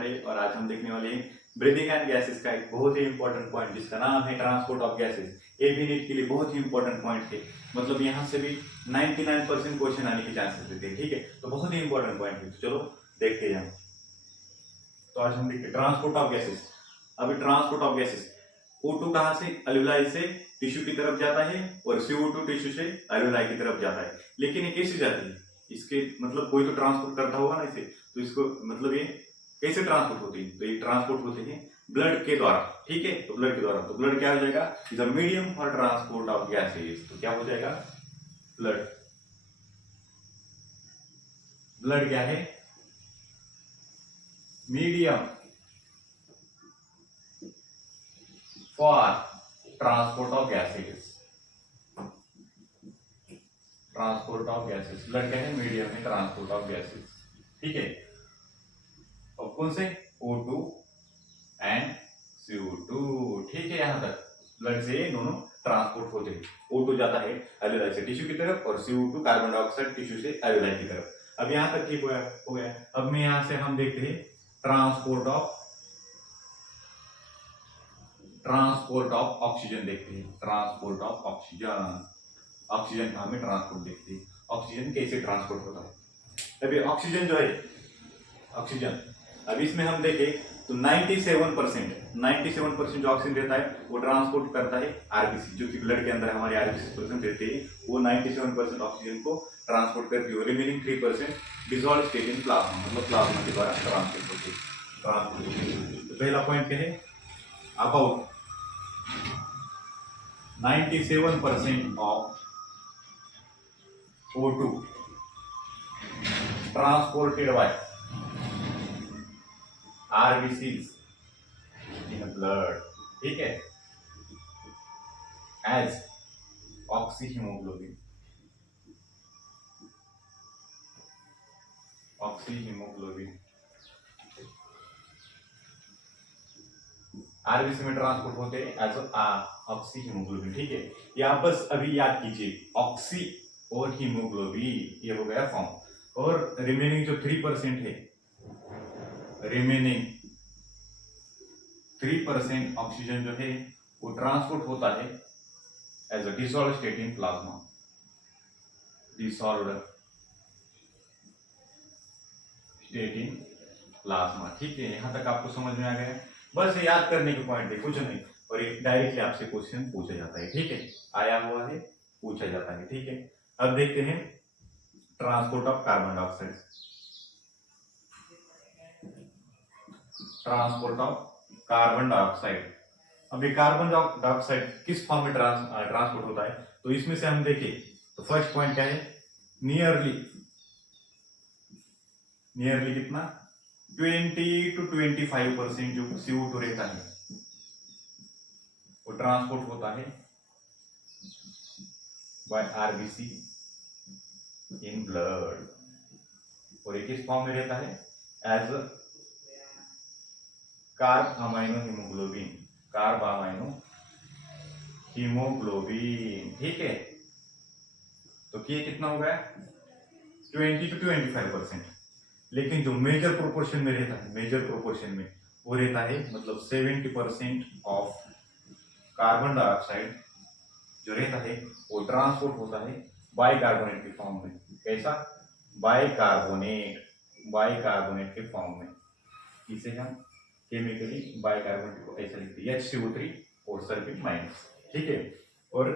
खड़े और आज हम देखने वाले हैं ब्रीदिंग एंड गैसेस का एक बहुत ही इंपॉर्टेंट पॉइंट जिसका नाम है ट्रांसपोर्ट ऑफ गैसेस। ये भी नीट के लिए बहुत ही इंपॉर्टेंट पॉइंट है, मतलब यहाँ से भी 99% क्वेश्चन आने के चांसेस रहते हैं। ठीक है, तो बहुत ही इंपॉर्टेंट पॉइंट है, तो चलो देखते हैं। तो आज हम देखते हैं ट्रांसपोर्ट ऑफ गैसेस। अभी ट्रांसपोर्ट ऑफ गैसेस, O2 कहाँ से, अल्वेलाई से टिश्यू की तरफ जाता है और CO2 टिश्यू से अल्वेलाई की तरफ जाता है। लेकिन ये कैसे जाती है, इसके मतलब कोई तो ट्रांसपोर्ट करता होगा ना इसे, तो इसको मतलब ये कैसे ट्रांसपोर्ट होती है, तो ये ट्रांसपोर्ट होते हैं ब्लड के द्वारा। ठीक है, तो ब्लड के द्वारा, तो ब्लड क्या हो जाएगा, is a medium for transport of gases. तो क्या हो जाएगा, ब्लड, ब्लड क्या है, medium for transport of gases. Transport of gases, blood क्या है, मीडियम है ट्रांसपोर्ट ऑफ गैसेस। ठीक है, और कौन से, O2 एंड CO2। ठीक है, यहां तक ब्लड से दोनों ट्रांसपोर्ट होते हैं। O2 जाता है अल्वेलाई से टिश्यू की तरफ और CO2 कार्बन डाइऑक्साइड टिश्यू से अल्वेलाई की तरफ। अब यहां तक ठीक हो गया। अब में यहां से हम देखते हैं ट्रांसपोर्ट ऑफ ऑक्सीजन देखते हैं। ट्रांसपोर्ट ऑफ ऑक्सीजन, ऑक्सीजन का हमें ट्रांसपोर्ट देखते हैं। ऑक्सीजन कैसे ट्रांसपोर्ट होता है। अभी ऑक्सीजन जो है, ऑक्सीजन अब इसमें हम देखें तो 97% जो ऑक्सीजन रहता है वो ट्रांसपोर्ट करता है आरबीसी, जो कि ब्लड के अंदर हमारे आरबीसी परसेंट रहते हैं, वो 97% ऑक्सीजन को ट्रांसपोर्ट करती है। Remaining 3% dissolve state in plasma, मतलब प्लाज्मा के द्वारा ट्रांसपोर्ट होती है। तो पहला पॉइंट क्या है, about 97% of O2 transported by RBCs in blood, ठीक है, as ऑक्सीहीमोग्लोबिन। ऑक्सीहीमोग्लोबिन आरबीसी में ट्रांसपोर्ट होते हैं एज ऑक्सीहीमोग्लोबिन। ठीक है, ये आप बस अभी याद कीजिए, ऑक्सी और हीमोग्लोबिन ये हो गया फॉर्म। और रिमेनिंग जो 3% है, रिमेनिंग 3% ऑक्सीजन जो है वो ट्रांसपोर्ट होता है as a dissolve state in plasma. Dissolved state in plasma. ठीक है, यहां तक आपको समझ में आ गया। बस ये याद करने के पॉइंट है, कुछ नहीं, और ये डायरेक्टली आपसे क्वेश्चन पूछा जाता है। ठीक है, आया हुआ है, पूछा जाता है। ठीक है, अब देखते हैं transport of carbon dioxide. Transport of carbon dioxide. अभी कार्बन डाइऑक्साइड किस फॉर्म में ट्रांसपोर्ट होता है, तो इसमें से हम देखें तो फर्स्ट पॉइंट क्या है, नियरली कितना 20 to 25% जो CO2 रहता है वो ट्रांसपोर्ट होता है बाय आरबीसी इन ब्लड, और ये किस फॉर्म में रहता है, as carb amino hemoglobin. Carb amino hemoglobin. ठीक है, तो ये कितना हो गया, 20 to 25%। लेकिन जो मेजर प्रोपोर्शन में रहता है, मेजर प्रोपोर्शन में वो रहता है मतलब 70% ऑफ कार्बन डाइऑक्साइड जो रहता है वो ट्रांसपोर्ट होता है बाइकार्बोनेट के फॉर्म में। कैसा, बाइकार्बोनेट के फॉर्म में। इसे हम केमिकली बाइकार्बोनेट को ऐसा लिखते हैं HCO3 और सल्फेट माइनस। ठीक है, और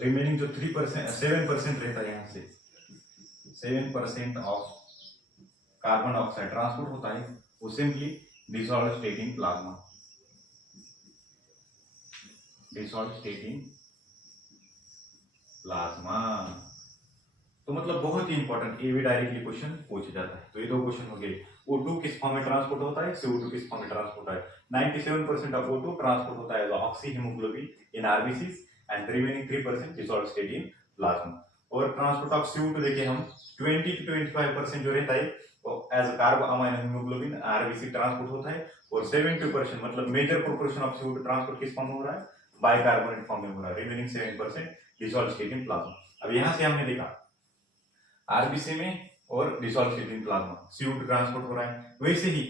रिमेनिंग जो 7% रहता है, यहाँ से 7% ऑफ कार्बन डाइऑक्साइड ट्रांसपोर्ट होता है, वो simply dissolve state in plasma. Dissolve state in plasma, तो मतलब बहुत ही इंपॉर्टेंट, ये भी डायरेक्टली क्वेश्चन पूछा जाता है। तो ये दो क्वेश्चन हो गए, O2 किस फॉर्म में ट्रांसपोर्ट होता है, CO2 किस फॉर्म में ट्रांसपोर्ट होता है। 97% ऑफ O2 ट्रांसपोर्ट होता है oxyhemoglobin in RBCs and remaining 3% dissolve state in plasma. और ट्रांसपोर्ट ऑफ CO2 देखिए हम 20 to 25% जो रहता है as carb amino hemoglobin RBC transport होता है, और 70% मतलब major proportion of CO2 transport किस फॉर्म में हो रहा है, बाइकार्बोनेट फॉर्म में हो रहा है। Remaining 7% dissolve state in plasma. अब यहां से हमने देखा आरबीसी में और dissolve state in plasma CO2 transport हो रहा है, वैसे ही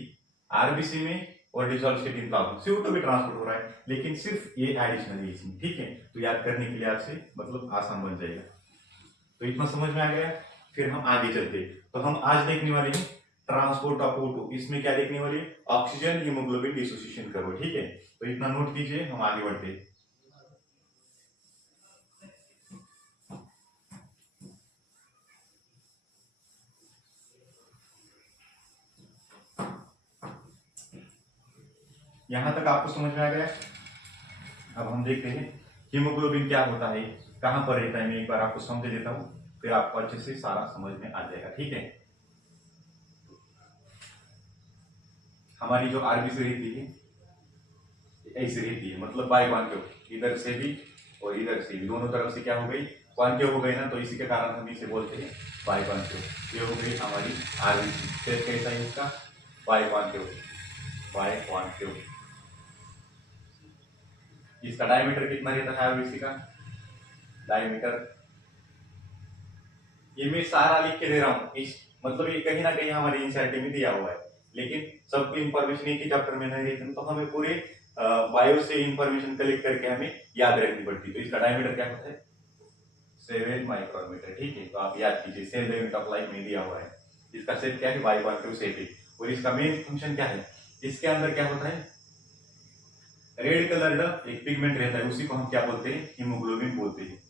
आरबीसी में और dissolve state in plasma, CO2 भी ट्रांसपोर्ट हो रहा है, लेकिन सिर्फ ये एडिशनल है इसमें, ठीक है। तो याद करने के लिए आपसे मतलब आसान बन जाएगा। तो इतना समझ में आ गया। फिर हम आगे चलते हैं। तो हम आज देखने वाले हैं ट्रांसपोर्ट ऑफ O2। इसमें क्या देखने वाले, ऑक्सीजन हीमोग्लोबिन डिसोसिएशन करो, ठीक है। तो इतना नोट कीजिए, हम आगे बढ़ते हैं। यहां तक आपको समझ में आ गया। अब हम देखते हैं हीमोग्लोबिन क्या होता है, कहां पर रहता है। मैं एक बार आपको समझ देता हूं, फिर आपको अच्छे से सारा समझ में आ जाएगा, ठीक है। हमारी जो आरबीसी रहती है ऐसे रहती है, मतलब बाय कॉन्केव, इधर से भी और इधर से भी, दोनों तरफ से क्या हो गई, कॉन्केव हो गई ना। तो इसी के कारण हम इसे बोलते हैं बाय कॉन्केव। ये हो गई हमारी आरबीसी। फिर कैसा है इसका, बाय कॉन्केव, बाय कॉन्केव। इसका डायमीटर कितना रहता है आरबीसी का, डायमीटर, ये मैं सारा लिख के दे रहा हूँ। इस मतलब ये कहीं ना कहीं हमारे एनसीईआरटी में दिया हुआ है, लेकिन सबकी इंफॉर्मेशन एक ही चैप्टर में नहीं रहती, तो हमें पूरे बायो से इंफॉर्मेशन कलेक्ट करके हमें याद रखनी पड़ती है। तो इसका डायमीटर क्या होता है, 7 माइक्रोमीटर, ठीक है। तो आप याद कीजिए, सेल यूनिट ऑफ लाइट में दिया हुआ है। इसका सेट क्या है, बाइकॉन्केव सेट है। और इसका मेन फंक्शन क्या है, इसके अंदर क्या होता है, रेड कलर एक पिगमेंट रहता है, उसी को हम क्या बोलते हैं, हीमोग्लोबिन बोलते हैं,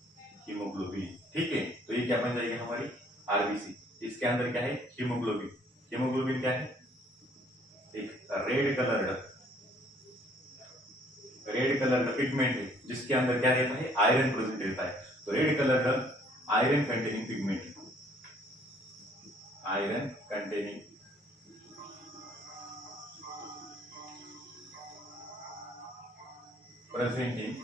हीमोग्लोबिन, ठीक है। तो ये क्या बन जाएगी हमारी आरबीसी। इसके अंदर क्या है, हीमोग्लोबिन। हीमोग्लोबिन क्या है, एक रेड कलर पिगमेंट है, जिसके अंदर क्या रहता है, आयरन प्रेजेंट रहता है। तो red colour iron containing pigment, iron containing present in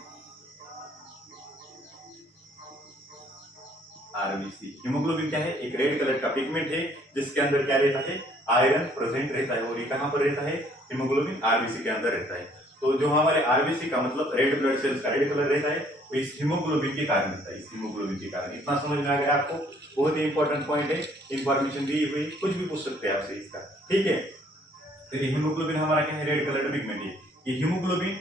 RBC. Haemoglobin क्या है, एक रेड कलर का पिगमेंट है, जिसके अंदर क्या रहता है, आयरन प्रेजेंट रहता है। और ये कहां पर रहता है, हीमोग्लोबिन आरबीसी के अंदर रहता है। तो जो हमारे आरबीसी का मतलब रेड ब्लड सेल्स का रेड कलर रहता है, वो इस हीमोग्लोबिन के कारण रहता है, इस हीमोग्लोबिन के कारण। इतना समझ में आ गया आपको, बहुत ही इंपॉर्टेंट पॉइंट है, इंफॉर्मेशन दी हुई, कुछ भी पूछ सकते हैं आपसे इसका, ठीक है। फिर हीमोग्लोबिन हमारा क्या है, रेड कलर का पिगमेंट है। ये हीमोग्लोबिन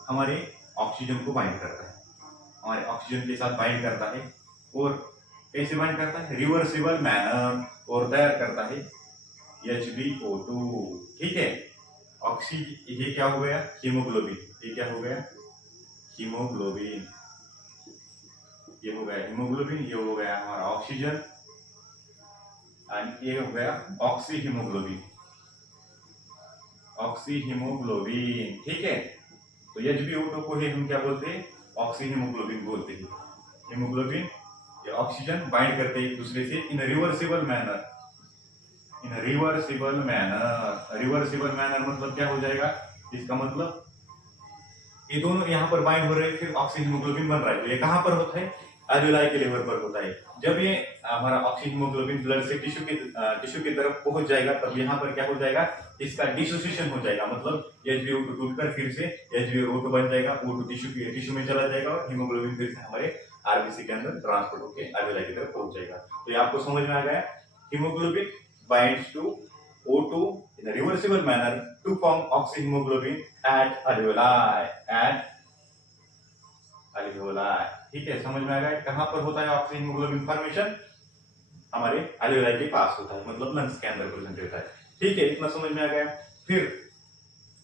हमारे ऑक्सीजन को बाइंड करता है, हमारे ऑक्सीजन के साथ बाइंड करता है। और कैसे बाइंड करता है, रिवर्सिबल मैनर, और तैयार करता है HbO2, ठीक है। ये क्या हो गया, हीमोग्लोबिन। ये क्या हो गया, हीमोग्लोबिन। ये हो गया हीमोग्लोबिन, ये हो गया हमारा ऑक्सीजन, एंड ये हो गया ऑक्सी हीमोग्लोबिन, ऑक्सी हीमोग्लोबिन, ठीक है। तो HbO2 को ही हम क्या बोलते हैं, ऑक्सी हीमोग्लोबिन बोलते हैं। हीमोग्लोबिन ये ऑक्सीजन बाइंड करते हैं एक दूसरे से इन रिवर्सिबल मैनर, इन रिवर्सिबल मैनर। रिवर्सिबल मैनर मतलब क्या हो जाएगा, इसका मतलब ये दोनों यहाँ पर बाइंड हो रहे हैं, फिर ऑक्सीजन हीमोग्लोबिन बन रहा है। तो ये कहां पर होता है, एल्वेलाई के लेवल पर होता है। जब ये हमारा ऑक्सीजन हीमोग्लोबिन ब्लड से टिश्यू की तरफ पहुंच जाएगा, तब यहाँ पर क्या हो जाएगा, इसका डिसोसिएशन हो जाएगा। मतलब HbO2 टूटकर फिर से HbO2 बन जाएगा, O2 टिश्यू में चला जाएगा, और हीमोग्लोबिन फिर से हमारे आरबीसी के अंदर ट्रांसपोर्ट होकर एल्वेलाई की तरफ पहुंच जाएगा। तो ये आपको समझ में आ गया, hemoglobin binds to O2 in a reversible manner to form oxyhemoglobin at alveoli, ठीक है। समझ में आ गया, कहां पर होता है ऑक्सीहीमोग्लोबिन फॉर्मेशन, हमारे एल्वेलाई के पास होता है, मतलब लंग्स के अंदर प्रेजेंट रहता है, ठीक है। इतना समझ में आ गया। फिर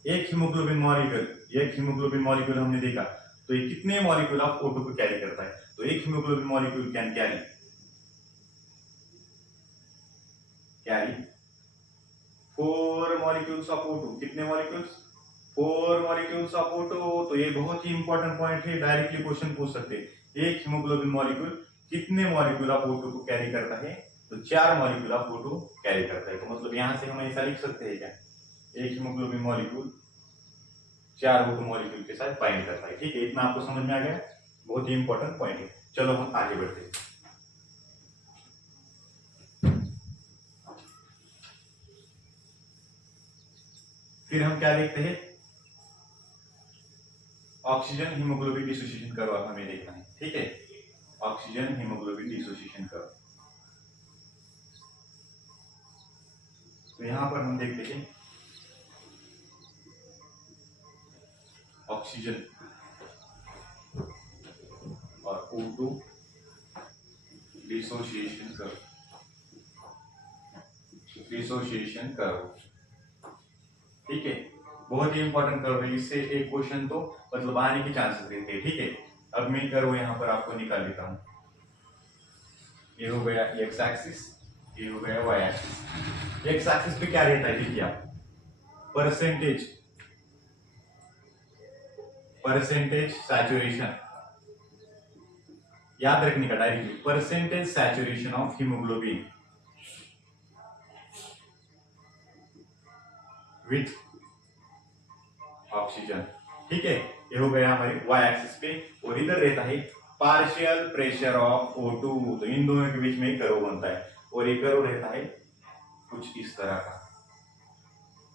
एक हीमोग्लोबिन मॉलिक्यूल हमने देखा, तो ये कितने मॉलिक्यूल ऑफ O2 को कैरी करता है। तो एक haemoglobin molecule can carry 4 molecules of O2। कितने मॉलिक्यूल्स, 4 मॉलिक्यूल्स ऑफ O2। तो ये बहुत ही इंपॉर्टेंट पॉइंट है, डायरेक्टली क्वेश्चन पूछ सकते हैं। एक हीमोग्लोबिन मॉलिक्यूल कितने मॉलिक्यूल ऑफ O2 को कैरी करता है, तो 4 मॉलिक्यूल ऑफ O2 कैरी करता है। तो मतलब यहां से हम ऐसा लिख सकते हैं क्या, एक हीमोग्लोबिन मॉलिक्यूल 4 O2 मॉलिक्यूल के साथ बाइंड करता है, ठीक है। इतना आपको समझ में आ गया, बहुत ही इंपॉर्टेंट पॉइंट है। चलो हम आगे बढ़ते हैं। फिर हम क्या देखते हैं, ऑक्सीजन हीमोग्लोबिन डिसोसिएशन कर्व हमें देखना है, ठीक है। ऑक्सीजन हीमोग्लोबिन डिसोसिएशन कर्व, तो यहां पर हम देखते हैं ऑक्सीजन और O2 डिसोसिएशन कर्व, ठीक है। बहुत ही इंपॉर्टेंट कर्व है, इससे एक क्वेश्चन तो मतलब आने के चांसेस रहते हैं, ठीक है। अब मैं कर्व यहाँ पर आपको निकाल देता हूँ। ये हो गया एक्स एक्सिस, ये हो गया वाई एक्सिस। एक्स एक्सिस पे क्या रहता है देखिए आप, परसेंटेज सैचुरेशन, याद रखने का directly, percentage saturation of haemoglobin with oxygen, ठीक है। ये हो गया हमारे वाई एक्सिस पे, और इधर रहता है पार्शियल प्रेशर ऑफ O2, तो इन दोनों के बीच में एक कर्व बनता है, और ये कर्व रहता है कुछ इस तरह का,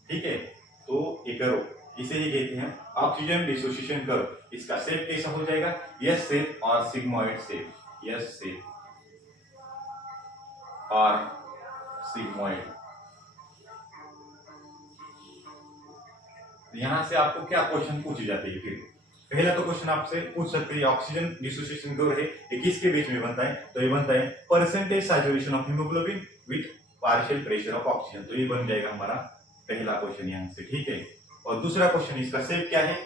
ठीक है। तो ये कर्व, इसे ही कहते हैं ऑक्सीजन डिसोसिएशन कर्व। इसका शेप कैसा हो जाएगा, एस शेप और सिग्मोइड शेप, एस शेप और सिग्मोइड। यहां से आपको क्या क्वेश्चन पूछे जाते हैं, फिर पहला तो क्वेश्चन आपसे पूछ सकते हैं ऑक्सीजन डिसोसिएशन कर्व है, ये किसके बीच में बनता है, तो ये बनता है percentage saturation of haemoglobin with partial pressure of oxygen, तो ये बन जाएगा हमारा पहला क्वेश्चन यहां से, ठीक है। और दूसरा क्वेश्चन, इसका शेप क्या है,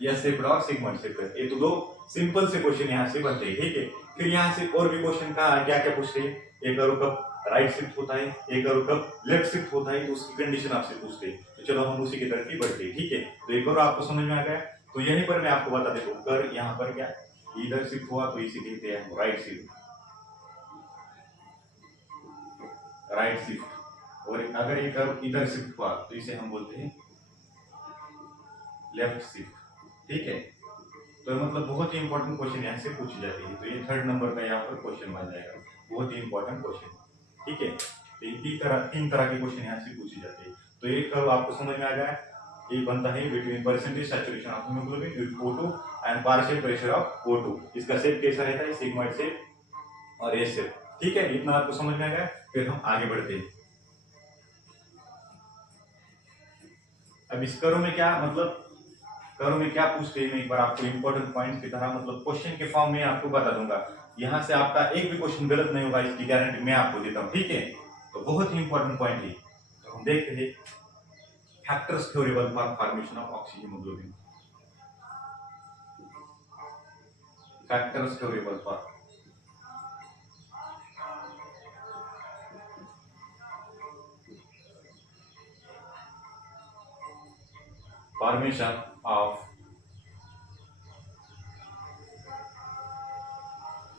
एस शेप और सिग्मोइड शेप, ये तो दो सिंपल से क्वेश्चन यहां से बनते हैं, ठीक है। फिर यहां से और भी क्वेश्चन का क्या क्या पूछते हैं, एक कर्व कब राइट शिफ्ट होता है, एक कर्व कब लेफ्ट शिफ्ट होता है, तो उसकी कंडीशन आपसे पूछते हैं। तो चलो हम उसी की तरफ ही बढ़ते हैं, ठीक है। तो एक और आपको समझ में आ गया, तो यहीं पर मैं आपको बता देता हूँ, कर यहाँ पर क्या इधर शिफ्ट हुआ तो इसे कहते हैं राइट शिफ्ट, राइट शिफ्ट। और अगर ये कर्व इधर शिफ्ट हुआ तो इसे हम बोलते हैं लेफ्ट शिफ्ट, ठीक है। तो मतलब बहुत ही इंपॉर्टेंट क्वेश्चन यहाँ से पूछी जाती है, तो ये थर्ड नंबर का यहाँ पर क्वेश्चन बन जाएगा, बहुत ही इंपॉर्टेंट क्वेश्चन, ठीक है। तो तीन तरह के क्वेश्चन यहाँ से पूछे जाते हैं। तो ये कर्व आपको समझ में आ गया, ये बनता है between percentage saturation of haemoglobin with O2 and partial pressure of O2। इसका शेप कैसा रहता है, सिग्मोइड शेप और एस शेप, ठीक है। इतना आपको समझ में आ गया, फिर हम आगे बढ़ते हैं। अब इस कर्व में क्या मतलब, कर्व में क्या पूछते हैं, मैं एक बार आपको इंपॉर्टेंट पॉइंट की तरह मतलब क्वेश्चन के फॉर्म में आपको बता दूंगा, यहां से आपका एक भी क्वेश्चन गलत नहीं होगा, इसकी गारंटी मैं आपको देता हूं, ठीक है। तो बहुत ही इंपॉर्टेंट पॉइंट है, तो हम देखते हैं factors favourable for formation of oxyhaemoglobin, factors favourable for formation of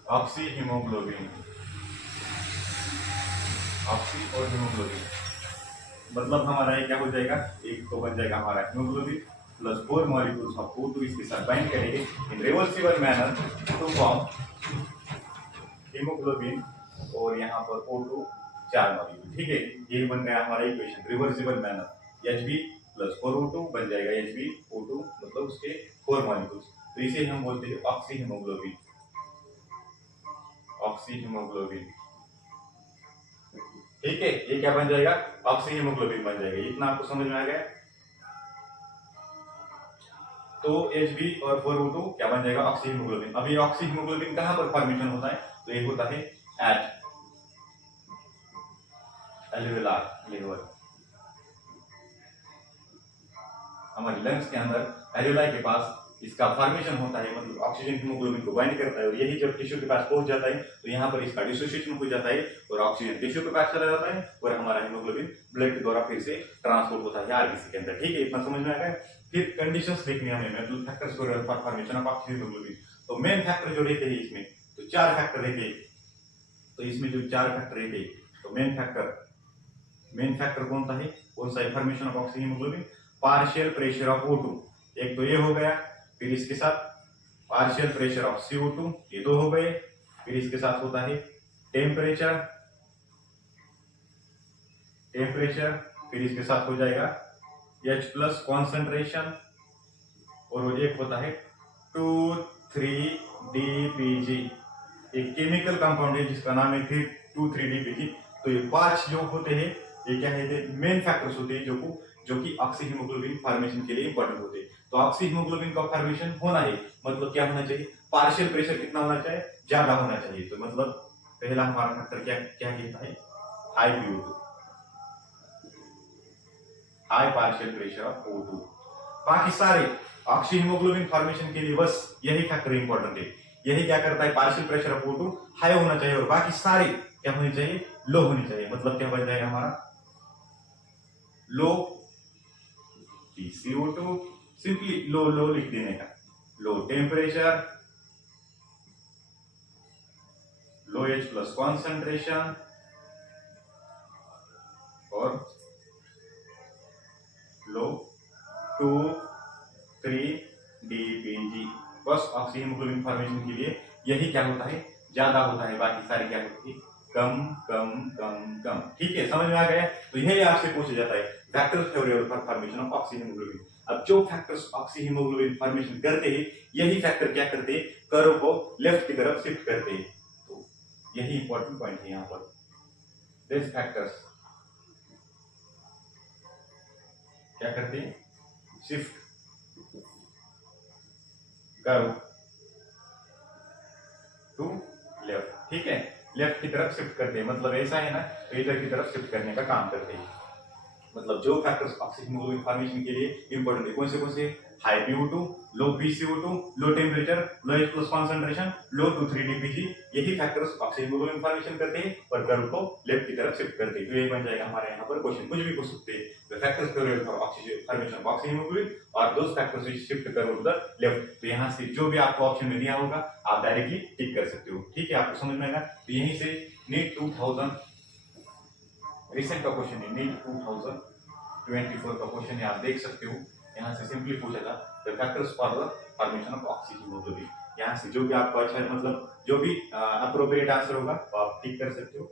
oxyhaemoglobin, oxy और हीमोग्लोबिन, मतलब हमारा ये क्या हो जाएगा, एक तो बन जाएगा हमारा haemoglobin plus 4 molecules of O2, इसके साथ बाइंड करेंगे in reversible manner to form hemoglobin, और यहाँ पर O2 4 मॉलिक्यूल, ठीक है। ये बन गया हमारा equation reversible manner, Hb plus 4O2 बन जाएगा HbO2, मतलब उसके 4 मॉलिक्यूल्स, तो इसे हम बोलते हैं ऑक्सीहीमोग्लोबिन, ऑक्सीहीमोग्लोबिन, ठीक है। ये क्या बन जाएगा, ऑक्सीहीमोग्लोबिन बन जाएगा, इतना आपको समझ में आ गया। तो Hb और 4O2 क्या बन जाएगा, ऑक्सीहीमोग्लोबिन। अब ये ऑक्सीहीमोग्लोबिन कहां पर फॉर्मेशन होता है, तो ये होता है एट एल्वेओलार लेवल, हमारे लंग्स के अंदर एल्वेओलाई के पास इसका फॉर्मेशन होता है, मतलब ऑक्सीजन हीमोग्लोबिन को बाइंड करता है, और यही जब टिश्यू के पास पहुंच जाता है तो यहाँ पर इसका डिसोसिएशन हो जाता है, और ऑक्सीजन टिश्यू के पास चला जाता है, और हमारा हीमोग्लोबिन ब्लड के द्वारा फिर से ट्रांसपोर्ट होता है आरबीसी के अंदर, ठीक है। इतना समझ में आ गया। फिर कंडीशंस देखनी है हमें, मतलब factors for formation of oxyhaemoglobin. तो मेन फैक्टर जो रहते हैं इसमें, तो 4 फैक्टर रहते हैं, तो इसमें जो 4 फैक्टर रहते हैं, तो मेन फैक्टर कौन सा है, कौन सा है formation of oxyhaemoglobin, partial pressure of O2, एक तो ये हो गया, फिर इसके साथ पार्शियल प्रेशर ऑफ CO2, ये 2 हो गए, फिर इसके साथ होता है टेम्परेचर, फिर इसके साथ हो जाएगा H प्लस कॉन्सेंट्रेशन, और एक होता है 2,3-DPG, एक केमिकल कंपाउंड है जिसका नाम है फिर 2,3-DPG। तो ये 5 जो होते हैं, ये क्या है, मेन फैक्टर्स होते हैं जो को जो कि ऑक्सी हीमोग्लोबिन फॉर्मेशन के लिए इंपॉर्टेंट होते हैं। तो ऑक्सी हीमोग्लोबिन का फॉर्मेशन होना है, मतलब क्या होना चाहिए, पार्शियल प्रेशर कितना होना चाहिए, ज्यादा होना चाहिए। तो मतलब पहला हमारा फैक्टर क्या क्या कहता है, high PO2, high partial pressure of O2। बाकी सारे ऑक्सी हीमोग्लोबिन फॉर्मेशन के लिए बस यही फैक्टर इंपॉर्टेंट है। यही क्या करता है, partial pressure of O2 high होना चाहिए और बाकी सारे क्या होने चाहिए, लो होनी चाहिए। मतलब क्या बन जाएगा हमारा, लो PCO2, सिंपली लो लो लिख देने का, लो टेम्परेचर, लो H प्लस कॉन्सेंट्रेशन और लो 2,3 DPG। बस ऑक्सी हीमोग्लोबिन फॉर्मेशन के लिए यही क्या होता है, ज्यादा होता है, बाकी सारे क्या होती है, कम कम कम कम। ठीक है, समझ में आ गया। तो यही आपसे पूछा जाता है factors favourable for formation of oxy haemoglobin. अब जो फैक्टर्स ऑक्सी हीमोग्लोबिन फॉर्मेशन करते हैं, यही फैक्टर क्या करते हैं, कर्व को लेफ्ट की तरफ शिफ्ट करते हैं। तो यही इंपॉर्टेंट पॉइंट है यहाँ पर। दिस फैक्टर्स क्या करते हैं, शिफ्ट कर्व टू लेफ्ट। ठीक है, लेफ्ट की तरफ शिफ्ट करते हैं, मतलब ऐसा है ना, तो इधर की तरफ शिफ्ट करने का काम करते हैं। मतलब जो फैक्टर्स ऑक्सी हीमोग्लोबिन फॉर्मेशन के लिए इंपॉर्टेंट है, कौन से, हाई PO2, लो PCO2, लो टेम्परेचर, लो H प्लस कॉन्सेंट्रेशन, लो 2,3 DPG, यही फैक्टर्स ऑक्सी हीमोग्लोबिन फॉर्मेशन करते हैं और कर्व को लेफ्ट की तरफ शिफ्ट करते हैं। तो ये बन जाएगा हमारे यहाँ पर क्वेश्चन, कुछ भी पूछ सकते हैं। The factors favourable for formation of oxy haemoglobin और those factors which shift curve to the left. तो यहाँ से जो भी आपको ऑप्शन में दिया होगा आप डायरेक्टली टिक कर सकते हो। ठीक है, आपको समझ में आएगा। तो यहीं से नीट 2000 रिसेंट का क्वेश्चन है, नीट 2024 का क्वेश्चन है, आप देख सकते हो। यहाँ से सिंपली पूछा था the factors for the formation of oxy haemoglobin. यहाँ से जो भी आपको अच्छा, मतलब जो भी अप्रोप्रिएट आंसर होगा वो आप टिक कर सकते हो।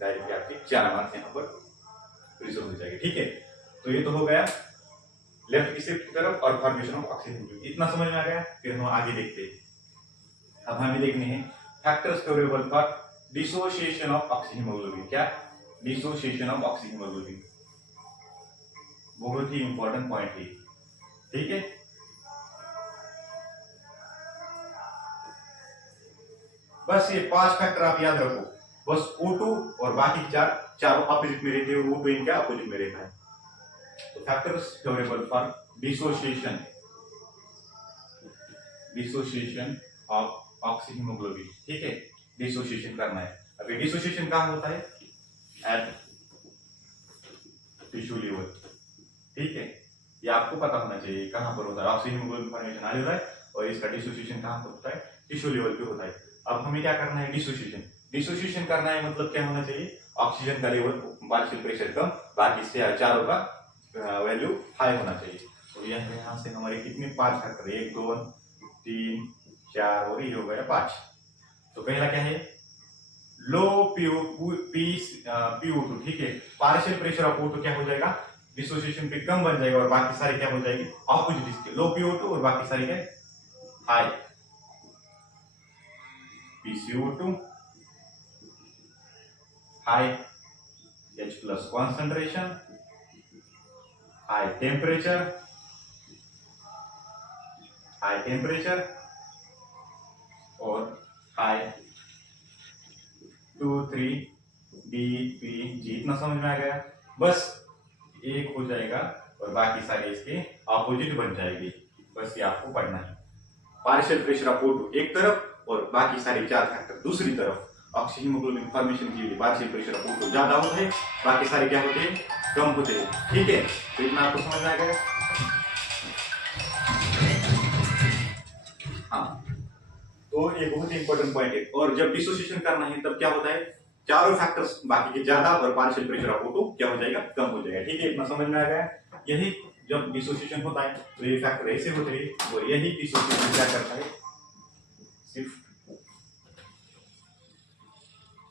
डायरेक्टली आपके 4 मार्क्स यहाँ पर रिजर्व हो जाएंगे। ठीक है, तो ये तो हो गया लेफ्ट की शिफ्ट की तरफ और फॉर्मेशन ऑफ ऑक्सी हीमोग्लोबिन, इतना समझ में आ गया। फिर हम आगे देखते हैं। अब हमें देखने हैं factors favourable for dissociation of oxy haemoglobin. क्या, डिसोसिएशन ऑफ ऑक्सी हीमोग्लोबिन, बहुत ही इंपॉर्टेंट पॉइंट है। ठीक है, बस ये 5 फैक्टर आप याद रखो, बस O2 और बाकी चारों अपोजिट में रहते हैं, O2 इनके अपोजिट में रहता है। तो factors favourable for dissociation, dissociation of oxy haemoglobin. ठीक है, डिसोसिएशन करना है। अभी डिसोसिएशन कहाँ होता है, एट टिश्यू लेवल। ठीक है, ये आपको पता होना चाहिए कहां पर होता है, ऑक्सी हीमोग्लोबिन फॉर्मेशन आ रहा है और इसका डिसोसिएशन कहां पर होता है, टिश्यू लेवल पे होता है। अब हमें क्या करना है, डिसोसिएशन, डिसोसिएशन करना है, मतलब क्या होना चाहिए, ऑक्सीजन का लेवल, पार्शियल प्रेशर कम, बाकी से चारों का वैल्यू हाई होना चाहिए। तो यह यहाँ से हमारे कितने 5 फैक्टर, 1 2 3 4 और ये हो गया 5। तो पहला क्या है, लो PO2। ठीक है, पार्शियल प्रेशर ऑफ O2 क्या हो जाएगा, डिसोसिएशन पे कम बन जाएगा और बाकी सारे क्या हो जाएंगे, ऑपोजिट इसके, लो PO2 और बाकी सारे क्या, high PCO2, high H plus concentration, high temperature और हाई 2,3 DPG। इतना समझ में आ गया। बस एक हो जाएगा और बाकी सारे इसके ऑपोजिट बन जाएगी। बस ये आपको पढ़ना है। पार्शियल प्रेशर ऑफ O2 एक तरफ और बाकी सारे 4 फैक्टर दूसरी तरफ। ऑक्सी हीमोग्लोबिन फॉर्मेशन के लिए पार्शियल प्रेशर ऑफ O2 ज्यादा होता है, बाकी सारे क्या होते हैं, कम होते हैं। ठीक है, तो इतना आपको समझ में आ गया। हाँ, तो ये बहुत ही इंपॉर्टेंट पॉइंट है। और जब डिसोसिएशन करना है तब क्या होता है, चारों फैक्टर्स बाकी के ज्यादा और पार्शियल प्रेशर ऑफ O2 क्या हो जाएगा, कम हो जाएगा। ठीक है, इतना समझ में आ गया। यही जब डिसोसिएशन होता है तो ये फैक्टर ऐसे होते हैं और यही डिसोसिएशन क्या करता है, शिफ्ट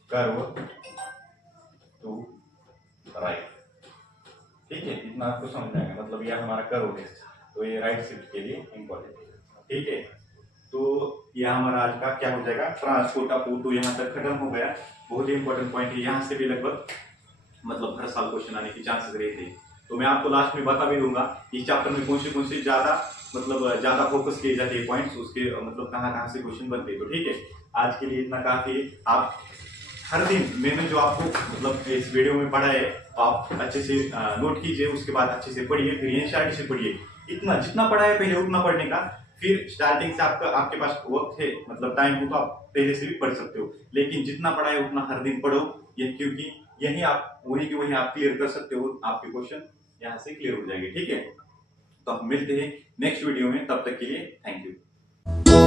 कर्व टू राइट। ठीक है, इतना आपको समझ में आएगा। मतलब यह हमारा कर्व है, तो ये राइट शिफ्ट के लिए इंपॉर्टेंट है। ठीक है, तो यह हमारा आज का क्या हो जाएगा, ट्रांसपोर्ट ऑफ O2 यहाँ तक खत्म हो गया। बहुत ही इंपॉर्टेंट पॉइंट है। यहाँ से भी लगभग मतलब हर साल क्वेश्चन आने की चांसेस रहते हैं। तो मैं आपको लास्ट में बता भी दूंगा इस चैप्टर में कौन से ज्यादा फोकस किए जाते हैं पॉइंट्स, उसके मतलब कहाँ कहाँ से क्वेश्चन बनते हैं। तो ठीक है, आज के लिए इतना काफी है। आप हर दिन मैंने जो आपको मतलब इस वीडियो में पढ़ा है आप अच्छे से नोट कीजिए, उसके बाद अच्छे से पढ़िए, फिर एनसीईआरटी से पढ़िए। इतना जितना पढ़ा है पहले उतना पढ़ने का, फिर स्टार्टिंग से आपके पास वक्त है मतलब टाइम हो तो आप पहले से भी पढ़ सकते हो, लेकिन जितना पढ़ा है उतना हर दिन पढ़ो। ये क्योंकि यही आप वही की वही आप क्लियर कर सकते हो, आपके क्वेश्चन यहाँ से क्लियर हो जाएंगे। ठीक है, तो हम मिलते हैं नेक्स्ट वीडियो में, तब तक के लिए थैंक यू।